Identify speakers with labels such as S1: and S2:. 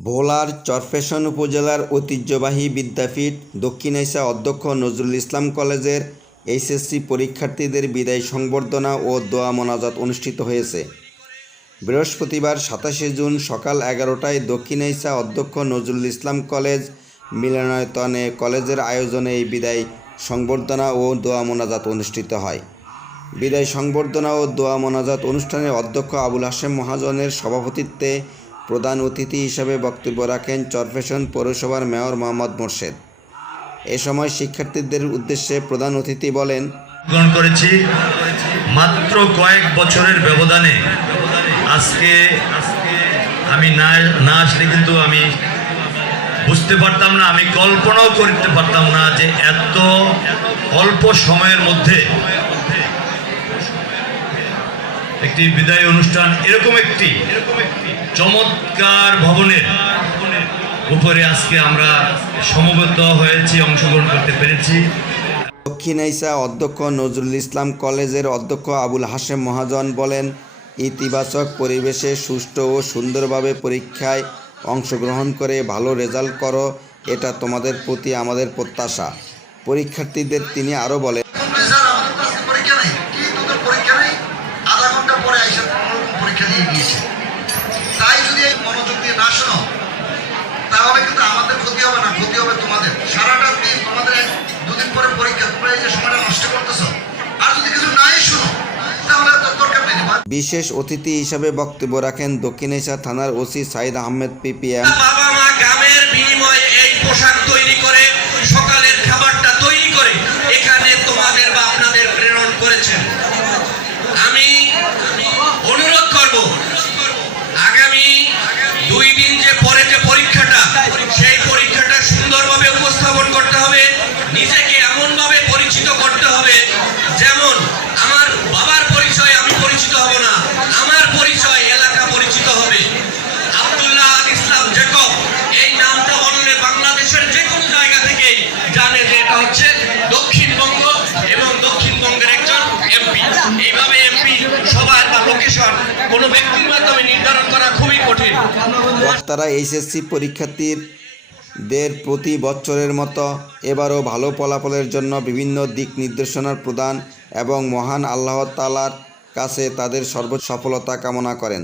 S1: ভোলার চরফেশন উপজেলার ঐতিহ্যবাহী বিদ্যাপীঠ দক্ষিণ এশিয়া অধ্যক্ষ নজরুল ইসলাম কলেজের এইচএসসি পরীক্ষার্থীদের বিদায় সংবর্ধনা ও দোয়া মোনাজাত অনুষ্ঠিত হয়েছে। বৃহস্পতিবার সাতাশে জুন সকাল এগারোটায় দক্ষিণ এশিয়া অধ্যক্ষ নজরুল ইসলাম কলেজ মিলনায়তনে কলেজের আয়োজনে এই বিদায় সংবর্ধনা ও দোয়া মোনাজাত অনুষ্ঠিত হয়। বিদায় সংবর্ধনা ও দোয়া মোনাজাত অনুষ্ঠানে অধ্যক্ষ আবুল হাশেম মহাজনের সভাপতিত্বে প্রধান অতিথি হিসেবে বক্তব্য রাখেন চরফেশন পৌরসভার মেয়র মোহাম্মদ মোর্শেদ। এ সময় শিক্ষার্থীদের উদ্দেশ্যে প্রধান অতিথি বলেন,
S2: গ্রহণ করেছি মাত্র কয়েক বছরের ব্যবধানে। আজকে আমি না না আসলে কিন্তু আমি বুঝতে পারতাম না, আমি কল্পনাও করতে পারতাম না যে এত অল্প সময়ের মধ্যে একটি বিদায় অনুষ্ঠান, এরকম একটি চমৎকার ভবনের উপরে আজকে আমরা সমবেত হয়েছি, অংশগ্রহণ করতে পেরেছি।
S1: দক্ষিণ এশিয়া অধ্যক্ষ নজরুল ইসলাম কলেজের অধ্যক্ষ আবুল হাশেম মহাজন বলেন, ইতিবাচক পরিবেশে সুষ্ঠু ও সুন্দরভাবে পরীক্ষায় অংশগ্রহণ করে ভালো রেজাল্ট করো, এটা তোমাদের প্রতি আমাদের প্রত্যাশা। পরীক্ষার্থীদের তিনি আরও বলেন
S3: দিয়ে গিয়েছে তাই যদি এই মনোযোগ দিয়ে না শোনো তাহলে কিন্তু আমাদের ক্ষতি হবে না ক্ষতি হবে তোমাদের। সারাটা দিন তোমাদের দুদিন পরে পরীক্ষা তোমরা এই যে সময়টা নষ্ট করতেছ আর যদি কিছু নাই শোনো তাহলে দরকার নেই।
S1: বিশেষ অতিথি হিসাবে বক্তব্য রাখেন দক্ষিণেশ্বর থানার ওসি সাইদ আহমেদ পিপিএম।
S4: দুই দিন যে পরে যে পরীক্ষাটা, সেই পরীক্ষাটা সুন্দরভাবে উপস্থাপন করতে হবে। নিজেকে এমনভাবে পরিচিত করতে হবে, যেমন কোনো ব্যক্তির মাধ্যমে নির্ধারণ করা খুবই কঠিন।
S1: বক্তারা এইচএসসি পরীক্ষার্থীর দের প্রতি বছরের মতো এবারও ভালো ফলাফলের জন্য বিভিন্ন দিক নির্দেশনার প্রদান এবং মহান আল্লাহ তালার কাছে তাদের সর্ব সফলতা কামনা করেন।